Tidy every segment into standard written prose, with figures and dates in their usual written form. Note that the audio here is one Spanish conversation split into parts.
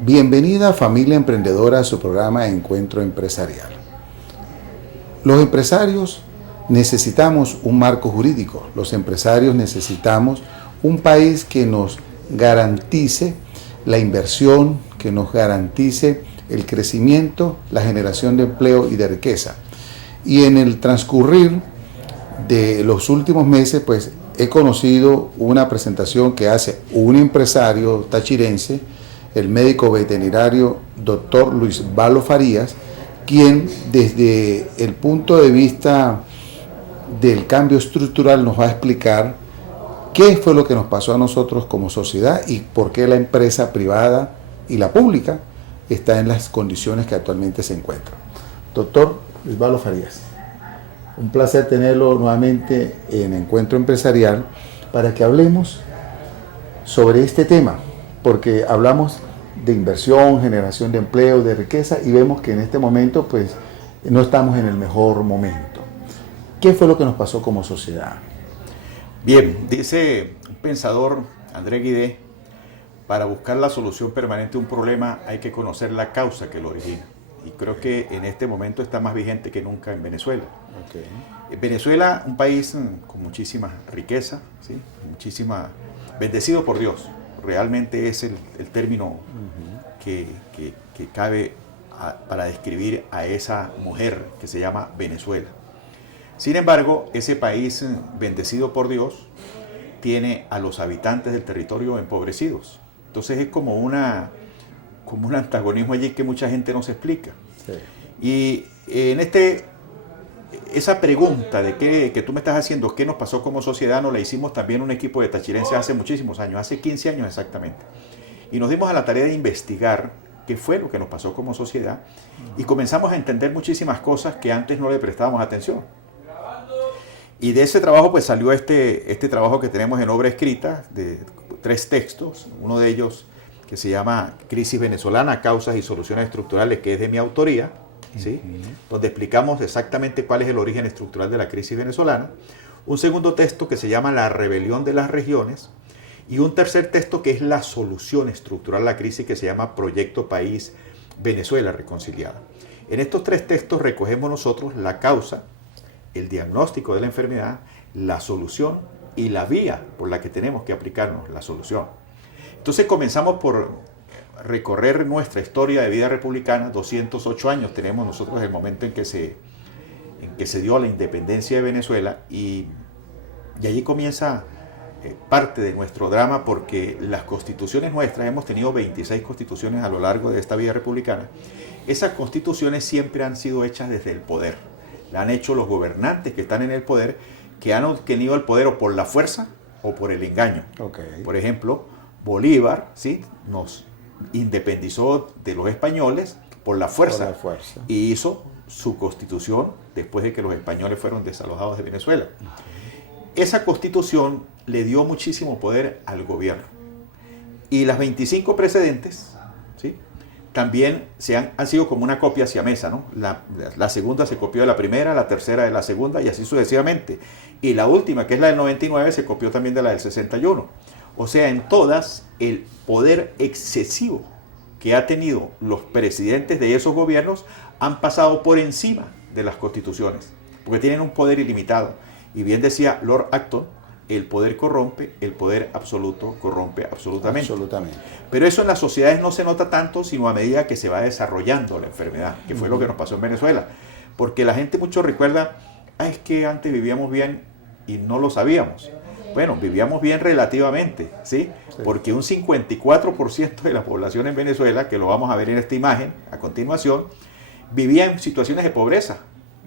Bienvenida familia emprendedora a su programa Encuentro Empresarial. Los empresarios necesitamos un marco jurídico, los empresarios necesitamos un país que nos garantice la inversión, que nos garantice el crecimiento, la generación de empleo y de riqueza. Y en el transcurrir de los últimos meses, pues he conocido una presentación que hace un empresario tachirense, el médico veterinario Dr. Luis Valo Farías, quien desde el punto de vista del cambio estructural nos va a explicar qué fue lo que nos pasó a nosotros como sociedad y por qué la empresa privada y la pública está en las condiciones que actualmente se encuentran. Doctor Luis Valo Farías, un placer tenerlo nuevamente en Encuentro Empresarial para que hablemos sobre este tema, porque hablamos de inversión, generación de empleo, de riqueza, y vemos que en este momento pues no estamos en el mejor momento. ¿Qué fue lo que nos pasó como sociedad? Bien, dice un pensador, André Guidé, para buscar la solución permanente a un problema hay que conocer la causa que lo origina. Y creo que en este momento está más vigente que nunca en Venezuela. Okay. Venezuela, un país con muchísima riqueza, ¿sí? Bendecido por Dios. Realmente es el término que cabe para describir a esa mujer que se llama Venezuela. Sin embargo, ese país bendecido por Dios tiene a los habitantes del territorio empobrecidos. Entonces es como un antagonismo allí que mucha gente no se explica. Sí. Y en esa pregunta de que tú me estás haciendo, ¿qué nos pasó como sociedad? Nos la hicimos también un equipo de tachirenses hace muchísimos años, hace 15 años exactamente. Y nos dimos a la tarea de investigar qué fue lo que nos pasó como sociedad y comenzamos a entender muchísimas cosas que antes no le prestábamos atención. Y de ese trabajo pues salió este trabajo que tenemos en obra escrita de 3 textos, uno de ellos que se llama Crisis Venezolana, Causas y Soluciones Estructurales, que es de mi autoría, ¿sí? Donde explicamos exactamente cuál es el origen estructural de la crisis venezolana. Un segundo texto que se llama La Rebelión de las Regiones. Y un tercer texto que es la solución estructural a la crisis, que se llama Proyecto País Venezuela Reconciliada. En estos 3 textos recogemos nosotros la causa, el diagnóstico de la enfermedad, la solución y la vía por la que tenemos que aplicarnos la solución. Entonces comenzamos por recorrer nuestra historia de vida republicana. 208 años tenemos nosotros desde el momento en que se dio la independencia de Venezuela, y allí comienza parte de nuestro drama, porque las constituciones nuestras, hemos tenido 26 constituciones a lo largo de esta vida republicana. Esas constituciones siempre han sido hechas desde el poder. La han hecho los gobernantes que están en el poder, que han obtenido el poder o por la fuerza o por el engaño. Okay. Por ejemplo, Bolívar, ¿sí?, nos independizó de los españoles por la fuerza, y hizo su constitución después de que los españoles fueron desalojados de Venezuela. Esa constitución le dio muchísimo poder al gobierno. Y las 25 precedentes, ¿sí?, también han sido como una copia siamesa, ¿no? La segunda se copió de la primera, la tercera de la segunda, y así sucesivamente. Y la última, que es la del 99, se copió también de la del 61. O sea, en todas, el poder excesivo que ha tenido los presidentes de esos gobiernos han pasado por encima de las constituciones, porque tienen un poder ilimitado. Y bien decía Lord Acton, el poder corrompe, el poder absoluto corrompe absolutamente. Pero eso en las sociedades no se nota tanto, sino a medida que se va desarrollando la enfermedad, que fue lo que nos pasó en Venezuela. Porque la gente mucho recuerda, es que antes vivíamos bien y no lo sabíamos. Bueno, vivíamos bien relativamente, ¿sí? Porque un 54% de la población en Venezuela, que lo vamos a ver en esta imagen a continuación, vivía en situaciones de pobreza.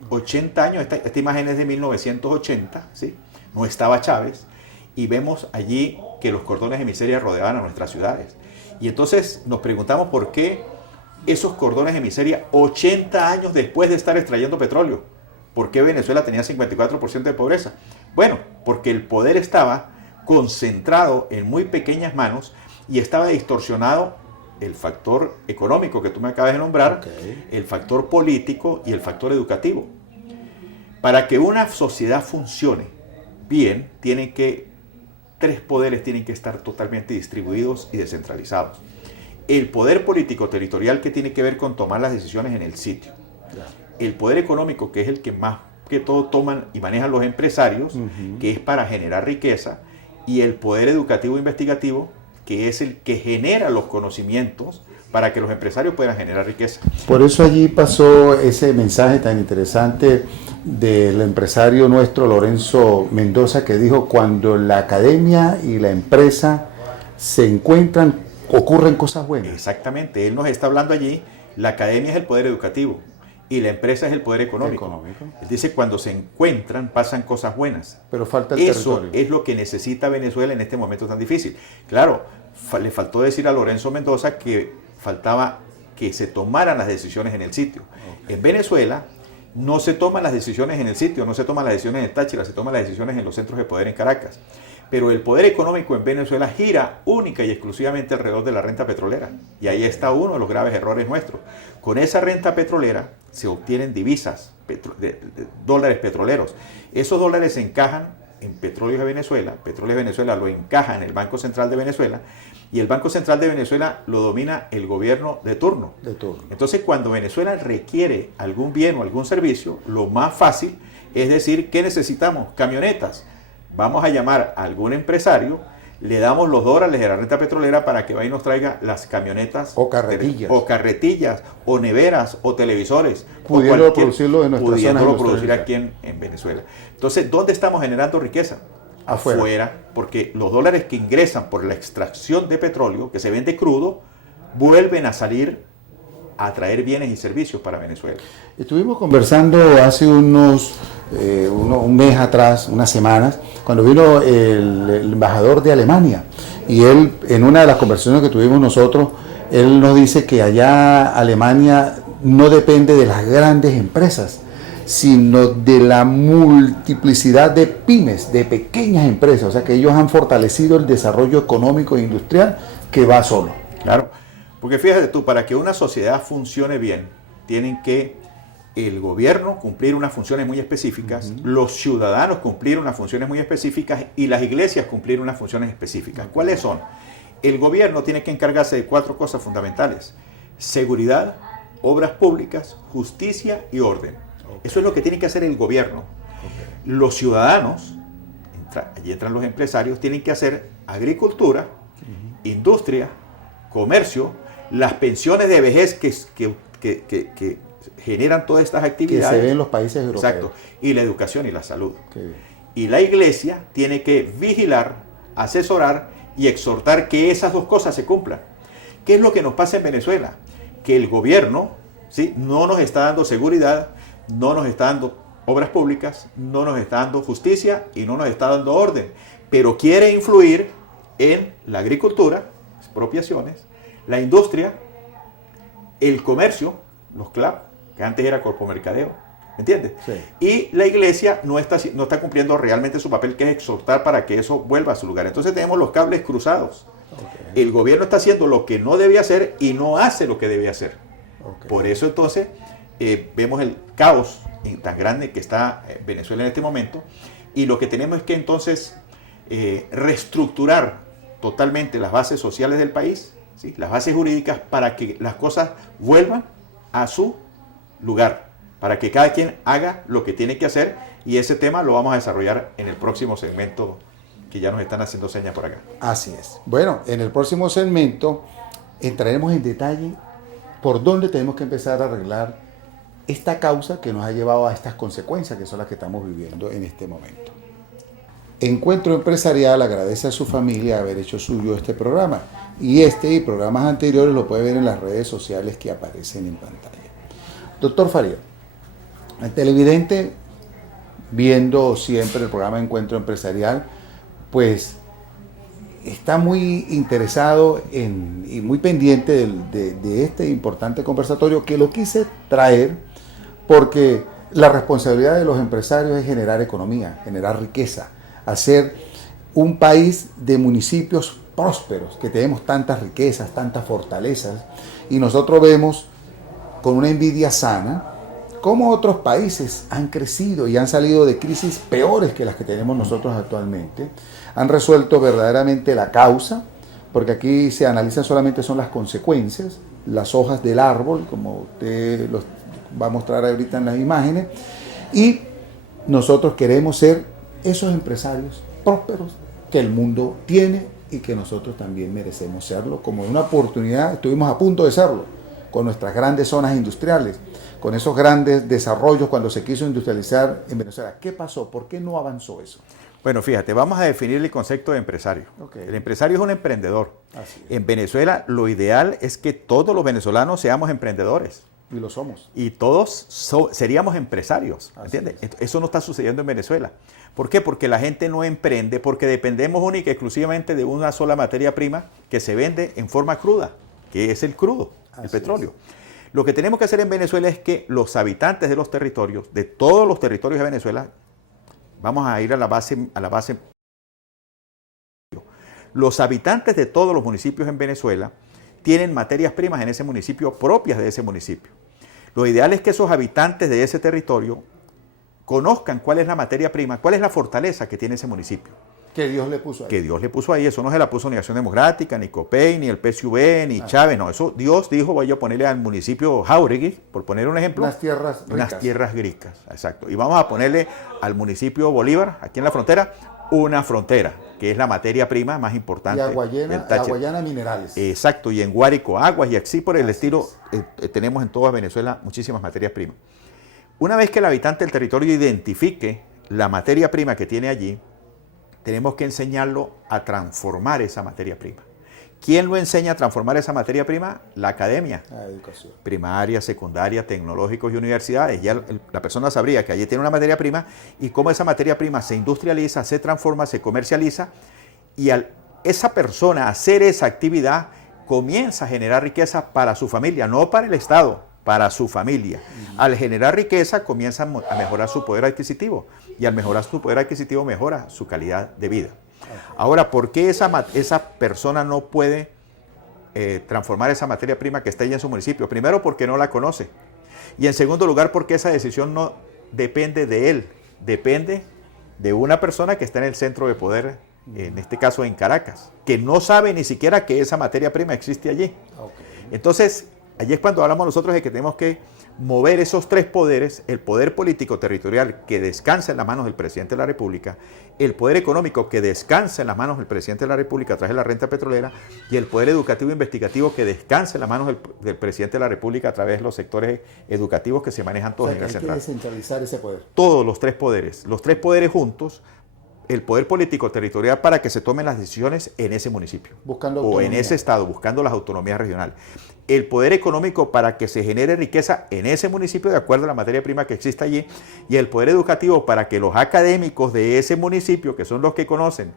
80 años, esta imagen es de 1980, ¿sí? No estaba Chávez, y vemos allí que los cordones de miseria rodeaban a nuestras ciudades. Y entonces nos preguntamos por qué esos cordones de miseria 80 años después de estar extrayendo petróleo. ¿Por qué Venezuela tenía 54% de pobreza? Bueno, porque el poder estaba concentrado en muy pequeñas manos y estaba distorsionado el factor económico que tú me acabas de nombrar, el factor político y el factor educativo. Para que una sociedad funcione bien, 3 poderes tienen que estar totalmente distribuidos y descentralizados. el poder político territorial, que tiene que ver con tomar las decisiones en el sitio. El poder económico, que es el que más que todo toman y manejan los empresarios, que es para generar riqueza, y el poder educativo e investigativo, que es el que genera los conocimientos para que los empresarios puedan generar riqueza. Por eso allí pasó ese mensaje tan interesante del empresario nuestro Lorenzo Mendoza, que dijo: cuando la academia y la empresa se encuentran, ocurren cosas buenas. Exactamente, él nos está hablando allí, la academia es el poder educativo y la empresa es el poder económico. Él dice, cuando se encuentran pasan cosas buenas. Pero falta el Eso territorio. es lo que necesita Venezuela en este momento tan difícil. Claro, le faltó decir a Lorenzo Mendoza que faltaba que se tomaran las decisiones en el sitio. En Venezuela no se toman las decisiones en el sitio, no se toman las decisiones en Táchira, se toman las decisiones en los centros de poder en Caracas. Pero el poder económico en Venezuela gira única y exclusivamente alrededor de la renta petrolera. Y ahí está uno de los graves errores nuestros. Con esa renta petrolera se obtienen divisas, dólares petroleros. Esos dólares se encajan en Petróleos de Venezuela. Petróleos de Venezuela lo encaja en el Banco Central de Venezuela. Y el Banco Central de Venezuela lo domina el gobierno de turno. Entonces, cuando Venezuela requiere algún bien o algún servicio, lo más fácil es decir, ¿qué necesitamos? Camionetas. Vamos a llamar a algún empresario, le damos los dólares de la renta petrolera para que vaya y nos traiga las camionetas. O carretillas. O neveras, o televisores. Pudiendo producirlo en nuestra zona. Pudiéndolo producir aquí en Venezuela. Entonces, ¿dónde estamos generando riqueza? Afuera, porque los dólares que ingresan por la extracción de petróleo, que se vende crudo, vuelven a salir a traer bienes y servicios para Venezuela. Estuvimos conversando hace un mes atrás, unas semanas, cuando vino el embajador de Alemania, y él, en una de las conversaciones que tuvimos nosotros, él nos dice que allá Alemania no depende de las grandes empresas, sino de la multiplicidad de pymes, de pequeñas empresas. O sea que ellos han fortalecido el desarrollo económico e industrial que va solo. Claro, porque fíjate tú, para que una sociedad funcione bien, tienen que el gobierno cumplir unas funciones muy específicas, los ciudadanos cumplir unas funciones muy específicas y las iglesias cumplir unas funciones específicas. ¿Cuáles son? El gobierno tiene que encargarse de 4 cosas fundamentales: seguridad, obras públicas, justicia y orden. Eso es lo que tiene que hacer el gobierno. Los ciudadanos, allí entran los empresarios, tienen que hacer agricultura, industria, comercio, las pensiones de vejez que generan todas estas actividades. Que se ven en los países europeos. Exacto. Y la educación y la salud. Y la iglesia tiene que vigilar, asesorar y exhortar que esas 2 cosas se cumplan. ¿Qué es lo que nos pasa en Venezuela? Que el gobierno, ¿sí?, no nos está dando seguridad, no nos está dando obras públicas, no nos está dando justicia y no nos está dando orden, pero quiere influir en la agricultura, expropiaciones, la industria, el comercio, los CLAP, que antes era Corpomercadeo, ¿me entiendes? Sí. Y la iglesia no está cumpliendo realmente su papel, que es exhortar para que eso vuelva a su lugar. Entonces tenemos los cables cruzados. El gobierno está haciendo lo que no debe hacer y no hace lo que debe hacer. Por eso entonces vemos el caos tan grande que está Venezuela en este momento, y lo que tenemos es que entonces reestructurar totalmente las bases sociales del país, ¿sí?, las bases jurídicas, para que las cosas vuelvan a su lugar, para que cada quien haga lo que tiene que hacer, y ese tema lo vamos a desarrollar en el próximo segmento, que ya nos están haciendo señas por acá. Así es. Bueno, en el próximo segmento entraremos en detalle por dónde tenemos que empezar a arreglar esta causa que nos ha llevado a estas consecuencias que son las que estamos viviendo en este momento. Encuentro Empresarial agradece a su familia haber hecho suyo este programa, y este y programas anteriores lo puede ver en las redes sociales que aparecen en pantalla. Doctor Faría, el televidente, viendo siempre el programa Encuentro Empresarial, pues está muy interesado y muy pendiente de este importante conversatorio, que lo quise traer porque la responsabilidad de los empresarios es generar economía, generar riqueza, hacer un país de municipios prósperos, que tenemos tantas riquezas, tantas fortalezas, y nosotros vemos con una envidia sana cómo otros países han crecido y han salido de crisis peores que las que tenemos nosotros actualmente, han resuelto verdaderamente la causa, porque aquí se analizan solamente son las consecuencias, las hojas del árbol, como usted los va a mostrar ahorita en las imágenes, y nosotros queremos ser esos empresarios prósperos que el mundo tiene y que nosotros también merecemos serlo, como una oportunidad, estuvimos a punto de serlo, con nuestras grandes zonas industriales, con esos grandes desarrollos cuando se quiso industrializar en Venezuela. ¿Qué pasó? ¿Por qué no avanzó eso? Bueno, fíjate, vamos a definir el concepto de empresario. Okay. El empresario es un emprendedor. Así es. En Venezuela lo ideal es que todos los venezolanos seamos emprendedores. Y lo somos. Y todos seríamos empresarios, ¿entiendes? Eso no está sucediendo en Venezuela. ¿Por qué? Porque la gente no emprende, porque dependemos única y exclusivamente de una sola materia prima que se vende en forma cruda, que es el crudo, el petróleo. Lo que tenemos que hacer en Venezuela es que los habitantes de los territorios, de todos los territorios de Venezuela, vamos a ir a la base. Los habitantes de todos los municipios en Venezuela tienen materias primas en ese municipio propias de ese municipio. Lo ideal es que esos habitantes de ese territorio conozcan cuál es la materia prima, cuál es la fortaleza que tiene ese municipio. Que Dios le puso ahí. Que Dios le puso ahí. Eso no se la puso ni Acción Democrática, ni COPEI, ni el PSUV, ni Chávez. No, eso Dios dijo, voy a ponerle al municipio Jauregui, por poner un ejemplo. Unas tierras ricas. Unas tierras ricas, exacto. Y vamos a ponerle al municipio Bolívar, aquí en la frontera, una frontera, que es la materia prima más importante. Y a Guayana minerales. Exacto, y en Guárico aguas, y así por el estilo, tenemos en toda Venezuela muchísimas materias primas. Una vez que el habitante del territorio identifique la materia prima que tiene allí, tenemos que enseñarlo a transformar esa materia prima. ¿Quién lo enseña a transformar esa materia prima? La academia. La educación. Primaria, secundaria, tecnológicos y universidades. Ya la persona sabría que allí tiene una materia prima y cómo esa materia prima se industrializa, se transforma, se comercializa, y al esa persona hacer esa actividad comienza a generar riqueza para su familia, no para el Estado, para su familia. Al generar riqueza comienza a mejorar su poder adquisitivo, y al mejorar su poder adquisitivo mejora su calidad de vida. Ahora, ¿por qué esa persona no puede transformar esa materia prima que está allí en su municipio? Primero, porque no la conoce. Y en segundo lugar, porque esa decisión no depende de él, depende de una persona que está en el centro de poder, en este caso en Caracas, que no sabe ni siquiera que esa materia prima existe allí. Entonces, allí es cuando hablamos nosotros de que tenemos que mover esos tres poderes: el poder político territorial, que descansa en las manos del presidente de la República; el poder económico, que descansa en las manos del presidente de la República a través de la renta petrolera; y el poder educativo e investigativo, que descansa en las manos del presidente de la República a través de los sectores educativos que se manejan todos en la central. Hay que descentralizar ese poder. Todos los tres poderes juntos. El poder político territorial para que se tomen las decisiones en ese municipio o en ese estado, buscando las autonomías regionales. El poder económico para que se genere riqueza en ese municipio de acuerdo a la materia prima que existe allí. Y el poder educativo para que los académicos de ese municipio, que son los que conocen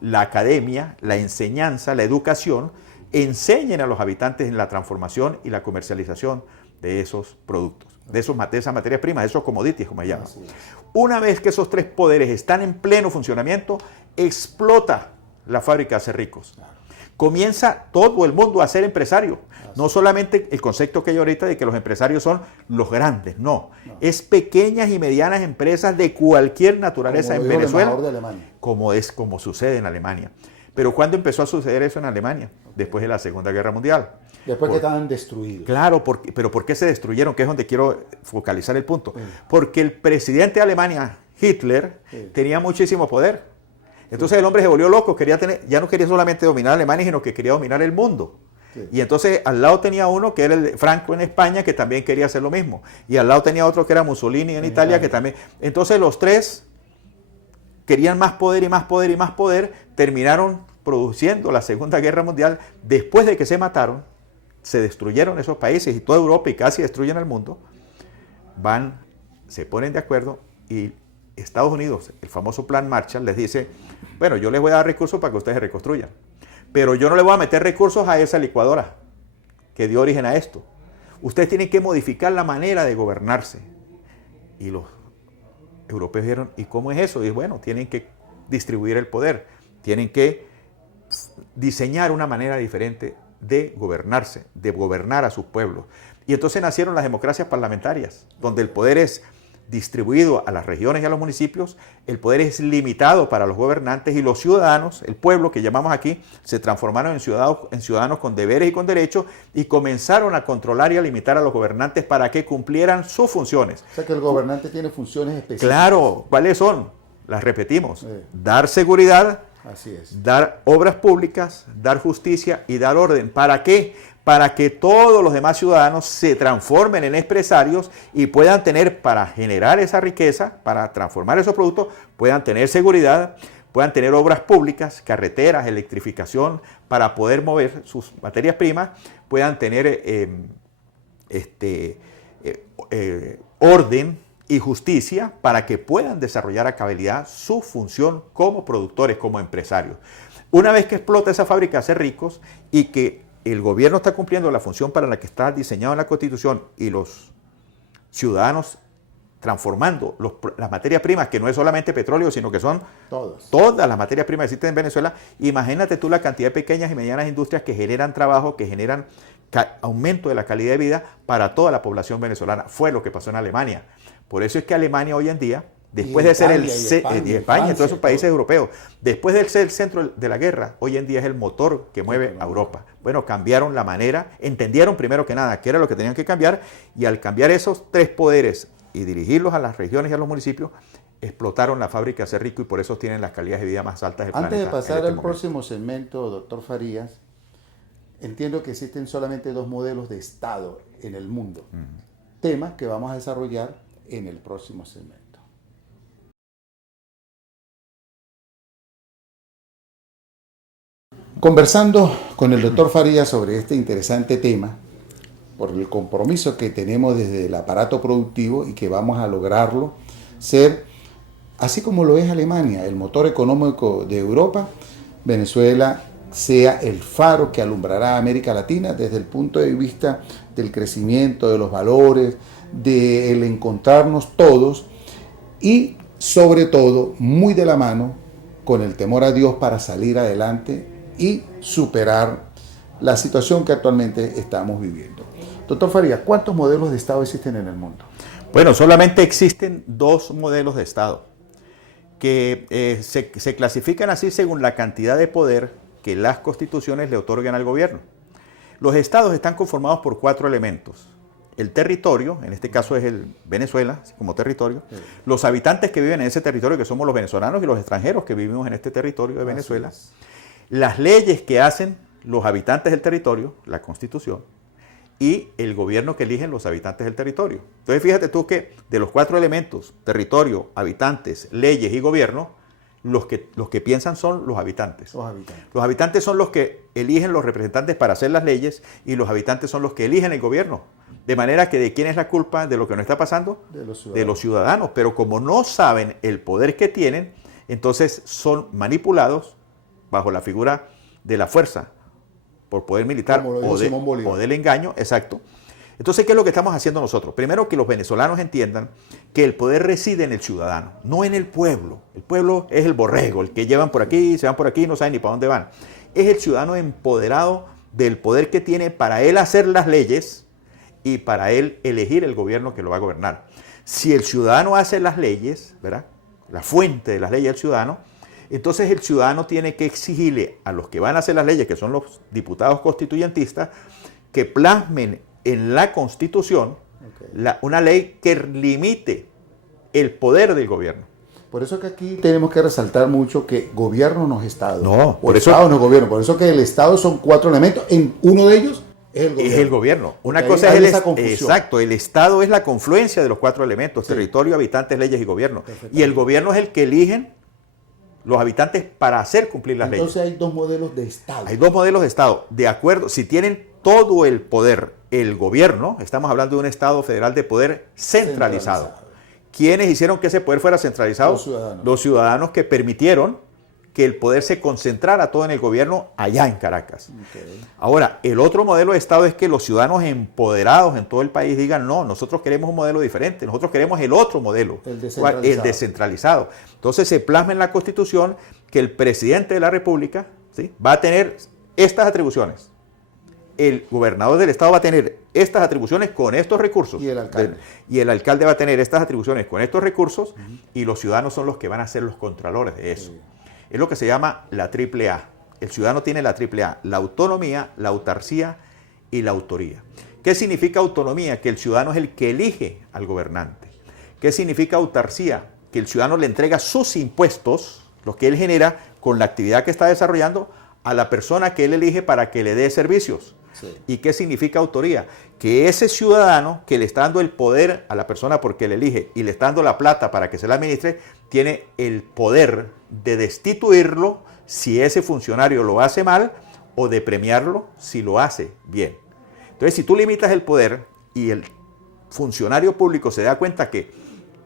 la academia, la enseñanza, la educación, enseñen a los habitantes en la transformación y la comercialización de esos productos, de esas materias primas, de esos commodities, como se llama. Una vez que esos tres poderes están en pleno funcionamiento, explota la fábrica de hacer ricos. Comienza todo el mundo a ser empresario. No solamente el concepto que hay ahorita de que los empresarios son los grandes, no. Es pequeñas y medianas empresas de cualquier naturaleza en Venezuela, como sucede en Alemania. Pero ¿cuándo empezó a suceder eso en Alemania? Después de la Segunda Guerra Mundial. Después que estaban destruidos. Claro, pero ¿por qué se destruyeron? Que es donde quiero focalizar el punto. Porque el presidente de Alemania, Hitler, tenía muchísimo poder. Entonces el hombre se volvió loco, ya no quería solamente dominar Alemania, sino que quería dominar el mundo. Y entonces al lado tenía uno que era el Franco en España, que también quería hacer lo mismo. Y al lado tenía otro que era Mussolini en Italia, que también. Entonces los tres querían más poder y más poder y más poder, terminaron produciendo la Segunda Guerra Mundial. Después de que se mataron, se destruyeron esos países y toda Europa, y casi destruyen el mundo. Se ponen de acuerdo, y Estados Unidos, el famoso Plan Marshall, les dice: bueno, yo les voy a dar recursos para que ustedes se reconstruyan, pero yo no le voy a meter recursos a esa licuadora que dio origen a esto. Ustedes tienen que modificar la manera de gobernarse. Y los europeos dijeron: ¿y cómo es eso? Y bueno, tienen que distribuir el poder, tienen que diseñar una manera diferente de gobernarse, de gobernar a sus pueblos. Y entonces nacieron las democracias parlamentarias, donde el poder es distribuido a las regiones y a los municipios, el poder es limitado para los gobernantes y los ciudadanos, el pueblo que llamamos aquí, se transformaron en ciudadanos con deberes y con derechos y comenzaron a controlar y a limitar a los gobernantes para que cumplieran sus funciones. O sea que el gobernante tiene funciones específicas. Claro, ¿cuáles son? Las repetimos. Dar seguridad, así es, dar obras públicas, dar justicia y dar orden. ¿Para qué? Para que todos los demás ciudadanos se transformen en empresarios y puedan tener, para generar esa riqueza, para transformar esos productos, puedan tener seguridad, puedan tener obras públicas, carreteras, electrificación, para poder mover sus materias primas, puedan tener orden y justicia para que puedan desarrollar a cabalidad su función como productores, como empresarios. Una vez que explota esa fábrica, hacer ricos y que el gobierno está cumpliendo la función para la que está diseñado en la Constitución y los ciudadanos transformando las materias primas, que no es solamente petróleo, sino que son todas las materias primas que existen en Venezuela. Imagínate tú la cantidad de pequeñas y medianas industrias que generan trabajo, que generan aumento de la calidad de vida para toda la población venezolana. Fue lo que pasó en Alemania. Por eso es que Alemania hoy en día, después de ser España y todos esos países europeos, después de ser el centro de la guerra, hoy en día es el motor que mueve a Europa. Bueno, cambiaron la manera, entendieron primero que nada qué era lo que tenían que cambiar, y al cambiar esos tres poderes y dirigirlos a las regiones y a los municipios, explotaron la fábrica de Ser Rico y por eso tienen las calidades de vida más altas del planeta. Antes de pasar al próximo segmento, doctor Farías, entiendo que existen solamente dos modelos de Estado en el mundo, temas que vamos a desarrollar en el próximo segmento. Conversando con el doctor Farías sobre este interesante tema, por el compromiso que tenemos desde el aparato productivo y que vamos a lograrlo ser, así como lo es Alemania, el motor económico de Europa, Venezuela sea el faro que alumbrará a América Latina desde el punto de vista del crecimiento, de los valores, del encontrarnos todos y sobre todo muy de la mano con el temor a Dios para salir adelante y superar la situación que actualmente estamos viviendo. Doctor Farías, ¿cuántos modelos de Estado existen en el mundo? Bueno, solamente existen dos modelos de Estado que se clasifican así según la cantidad de poder que las constituciones le otorgan al gobierno. Los estados están conformados por 4 elementos. El territorio, en este caso es el Venezuela como territorio, los habitantes que viven en ese territorio, que somos los venezolanos y los extranjeros que vivimos en este territorio de Venezuela, las leyes que hacen los habitantes del territorio, la Constitución, y el gobierno que eligen los habitantes del territorio. Entonces fíjate tú que de los 4 elementos, territorio, habitantes, leyes y gobierno, los que piensan son los habitantes. Los habitantes son los que eligen los representantes para hacer las leyes y los habitantes son los que eligen el gobierno. De manera que ¿de quién es la culpa de lo que no está pasando? De los ciudadanos. Pero como no saben el poder que tienen, entonces son manipulados bajo la figura de la fuerza, por poder militar o del engaño. Exacto. Entonces, ¿qué es lo que estamos haciendo nosotros? Primero, que los venezolanos entiendan que el poder reside en el ciudadano, no en el pueblo. El pueblo es el borrego, el que llevan por aquí, se van por aquí, no saben ni para dónde van. Es el ciudadano empoderado del poder que tiene para él hacer las leyes y para él elegir el gobierno que lo va a gobernar. Si el ciudadano hace las leyes, ¿verdad?, la fuente de las leyes del ciudadano, entonces el ciudadano tiene que exigirle a los que van a hacer las leyes, que son los diputados constituyentistas, que plasmen en la Constitución una ley que limite el poder del gobierno. Por eso que aquí tenemos que resaltar mucho que gobierno no es Estado. No, por eso Estado no es gobierno. Por eso que el Estado son 4 elementos. Uno de ellos es el gobierno. Es el gobierno. Una cosa es exacto, el Estado es la confluencia de los 4 elementos, territorio, habitantes, leyes y gobierno. Y el gobierno es el que eligen los habitantes para hacer cumplir las leyes. Entonces hay 2 modelos de Estado. Hay 2 modelos de Estado. De acuerdo, si tienen todo el poder, el gobierno, estamos hablando de un Estado federal de poder centralizado. ¿Quiénes hicieron que ese poder fuera centralizado? Los ciudadanos. Los ciudadanos que permitieron que el poder se concentrara todo en el gobierno allá en Caracas. Ahora, el otro modelo de Estado es que los ciudadanos empoderados en todo el país digan, no, nosotros queremos un modelo diferente, nosotros queremos el otro modelo, el descentralizado. Entonces se plasma en la Constitución que el presidente de la República, ¿sí?, va a tener estas atribuciones. el gobernador del estado va a tener estas atribuciones con estos recursos. Y el alcalde. Y el alcalde va a tener estas atribuciones con estos recursos, y los ciudadanos son los que van a ser los contralores de eso. Es lo que se llama la triple A. El ciudadano tiene la triple A: la autonomía, la autarcía y la autoría. ¿Qué significa autonomía? Que el ciudadano es el que elige al gobernante. ¿Qué significa autarcía? Que el ciudadano le entrega sus impuestos, los que él genera con la actividad que está desarrollando, a la persona que él elige para que le dé servicios. Sí. ¿Y qué significa autoría? Que ese ciudadano que le está dando el poder a la persona porque le elige y le está dando la plata para que se la administre, tiene el poder de destituirlo si ese funcionario lo hace mal, o de premiarlo si lo hace bien. Entonces, si tú limitas el poder y el funcionario público se da cuenta que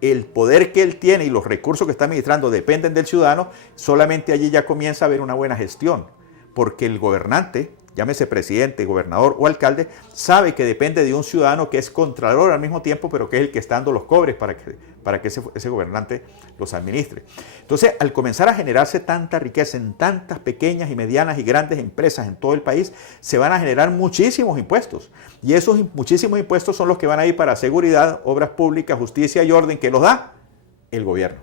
el poder que él tiene y los recursos que está administrando dependen del ciudadano, solamente allí ya comienza a haber una buena gestión, porque el gobernante, llámese presidente, gobernador o alcalde, sabe que depende de un ciudadano que es contralor al mismo tiempo, pero que es el que está dando los cobres para que ese gobernante los administre. Entonces, al comenzar a generarse tanta riqueza en tantas pequeñas y medianas y grandes empresas en todo el país, se van a generar muchísimos impuestos. Y esos muchísimos impuestos son los que van a ir para seguridad, obras públicas, justicia y orden, que los da el gobierno.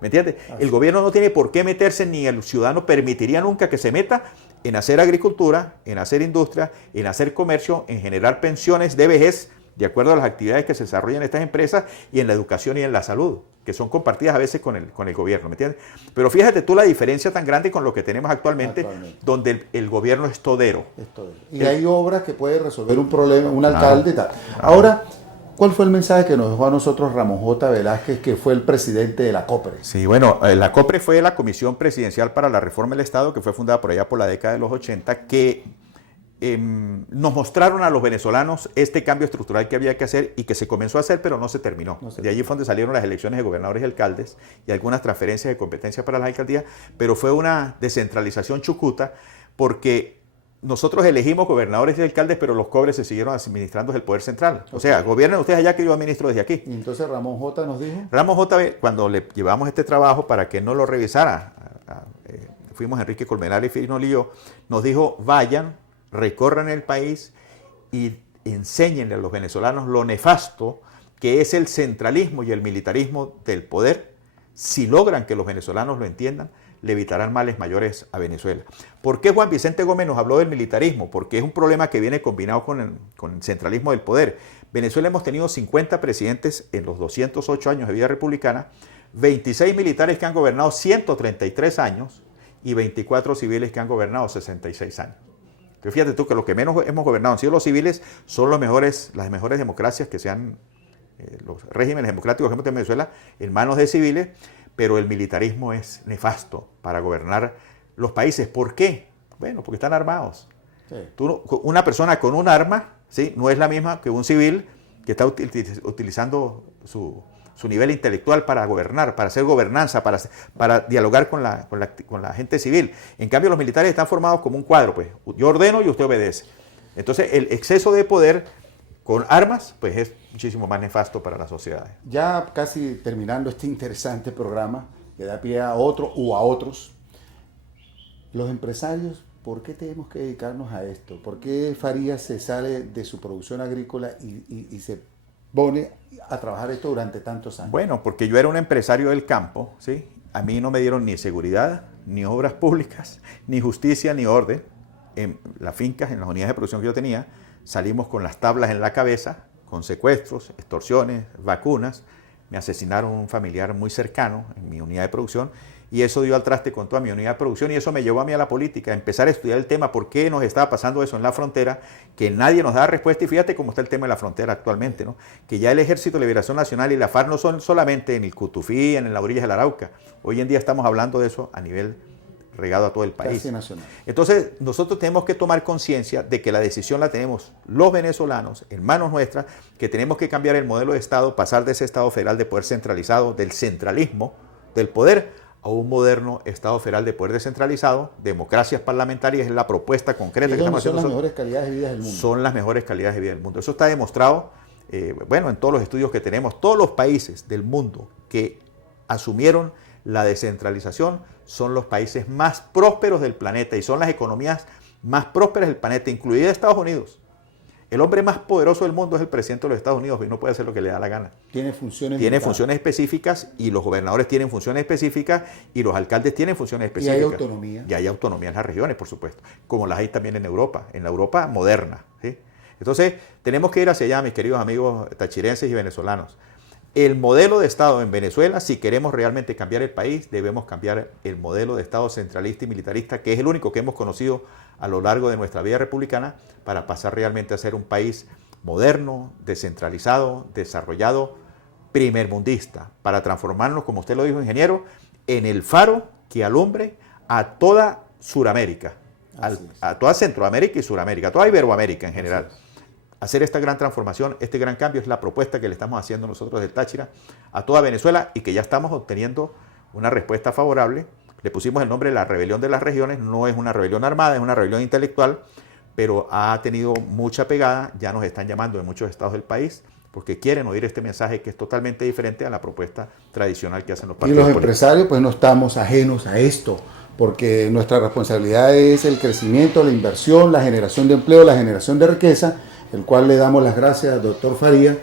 ¿Me entiendes? El gobierno no tiene por qué meterse, ni el ciudadano permitiría nunca que se meta en hacer agricultura, en hacer industria, en hacer comercio, en generar pensiones de vejez, de acuerdo a las actividades que se desarrollan en estas empresas, y en la educación y en la salud, que son compartidas a veces con el gobierno, ¿me entiendes? Pero fíjate tú la diferencia tan grande con lo que tenemos actualmente. Donde el gobierno es todero. Y hay obras que puede resolver un problema, un alcalde y tal. Ahora, ¿cuál fue el mensaje que nos dejó a nosotros Ramón J. Velázquez, que fue el presidente de la COPRE? Sí, bueno, la COPRE fue la Comisión Presidencial para la Reforma del Estado, que fue fundada por allá por la década de los 80, que nos mostraron a los venezolanos este cambio estructural que había que hacer y que se comenzó a hacer, pero no se terminó. De allí fue donde salieron las elecciones de gobernadores y alcaldes y algunas transferencias de competencia para las alcaldías, pero fue una descentralización chucuta, porque nosotros elegimos gobernadores y alcaldes, pero los cobres se siguieron administrando desde el Poder Central. O sea, gobiernen ustedes allá que yo administro desde aquí. Y entonces Ramón J. nos dijo... Ramón J., cuando le llevamos este trabajo para que no lo revisara, fuimos Enrique Colmenares y Firinol y yo, nos dijo: vayan, recorran el país y enséñenle a los venezolanos lo nefasto que es el centralismo y el militarismo del poder. Si logran que los venezolanos lo entiendan, le evitarán males mayores a Venezuela. ¿Por qué Juan Vicente Gómez nos habló del militarismo? Porque es un problema que viene combinado con el centralismo del poder. Venezuela hemos tenido 50 presidentes en los 208 años de vida republicana, 26 militares que han gobernado 133 años y 24 civiles que han gobernado 66 años. Pero fíjate tú que lo que menos hemos gobernado han sido los civiles, son las mejores democracias que sean los regímenes democráticos que hemos tenido en Venezuela en manos de civiles, pero el militarismo es nefasto para gobernar los países. ¿Por qué? Bueno, porque están armados. Sí. Una persona con un arma, ¿sí?, no es la misma que un civil que está utilizando su nivel intelectual para gobernar, para hacer gobernanza, para dialogar con la gente civil. En cambio, los militares están formados como un cuadro, pues yo ordeno y usted obedece. Entonces, el exceso de poder con armas, pues es muchísimo más nefasto para las sociedades. Ya casi terminando este interesante programa, que da pie a otro o a otros, los empresarios, ¿por qué tenemos que dedicarnos a esto? ¿Por qué Farías se sale de su producción agrícola y se pone a trabajar esto durante tantos años? Bueno, porque yo era un empresario del campo, ¿sí? A mí no me dieron ni seguridad, ni obras públicas, ni justicia, ni orden. En las fincas, en las unidades de producción que yo tenía, salimos con las tablas en la cabeza, con secuestros, extorsiones, vacunas. Me asesinaron un familiar muy cercano en mi unidad de producción, y eso dio al traste con toda mi unidad de producción, y eso me llevó a mí a la política, a empezar a estudiar el tema, por qué nos estaba pasando eso en la frontera, que nadie nos daba respuesta. Y fíjate cómo está el tema de la frontera actualmente, ¿no? Que ya el Ejército de Liberación Nacional y la FARC no son solamente en el Cutufí, en las orillas del Arauca. Hoy en día estamos hablando de eso a nivel regado a todo el país. Casi nacional. Entonces, nosotros tenemos que tomar conciencia de que la decisión la tenemos los venezolanos, en manos nuestras, que tenemos que cambiar el modelo de Estado, pasar de ese Estado federal de poder centralizado, del centralismo del poder, a un moderno Estado federal de poder descentralizado. Democracias parlamentarias es la propuesta concreta que estamos haciendo. Son las mejores calidades de vida del mundo. Son las mejores calidades de vida del mundo. Eso está demostrado, en todos los estudios que tenemos. Todos los países del mundo que asumieron la descentralización son los países más prósperos del planeta y son las economías más prósperas del planeta, incluida Estados Unidos. El hombre más poderoso del mundo es el presidente de los Estados Unidos y no puede hacer lo que le da la gana. Tiene funciones específicas y los gobernadores tienen funciones específicas y los alcaldes tienen funciones específicas. Y hay autonomía. Y hay autonomía en las regiones, por supuesto, como las hay también en la Europa moderna, ¿sí? Entonces, tenemos que ir hacia allá, mis queridos amigos tachirenses y venezolanos. El modelo de Estado en Venezuela, si queremos realmente cambiar el país, debemos cambiar el modelo de Estado centralista y militarista, que es el único que hemos conocido a lo largo de nuestra vida republicana, para pasar realmente a ser un país moderno, descentralizado, desarrollado, primermundista, para transformarnos, como usted lo dijo, ingeniero, en el faro que alumbre a toda Suramérica, a toda Centroamérica y Suramérica, a toda Iberoamérica en general. Hacer esta gran transformación, este gran cambio es la propuesta que le estamos haciendo nosotros del Táchira a toda Venezuela y que ya estamos obteniendo una respuesta favorable. Le pusimos el nombre de la rebelión de las regiones, no es una rebelión armada, es una rebelión intelectual, pero ha tenido mucha pegada, ya nos están llamando de muchos estados del país porque quieren oír este mensaje que es totalmente diferente a la propuesta tradicional que hacen los partidos políticos. Y los empresarios pues no estamos ajenos a esto, porque nuestra responsabilidad es el crecimiento, la inversión, la generación de empleo, la generación de riqueza, el cual le damos las gracias al doctor Faría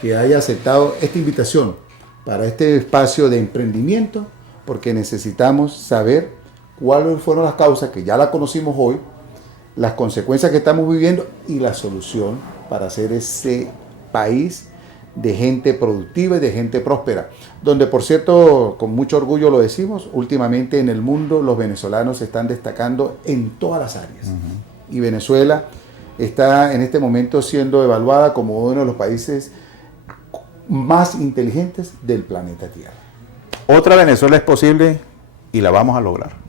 que haya aceptado esta invitación para este espacio de emprendimiento, porque necesitamos saber cuáles fueron las causas, que ya la conocimos hoy, las consecuencias que estamos viviendo y la solución para hacer ese país de gente productiva y de gente próspera, donde por cierto, con mucho orgullo lo decimos, últimamente en el mundo los venezolanos se están destacando en todas las áreas. Y Venezuela está en este momento siendo evaluada como uno de los países más inteligentes del planeta Tierra. Otra Venezuela es posible y la vamos a lograr.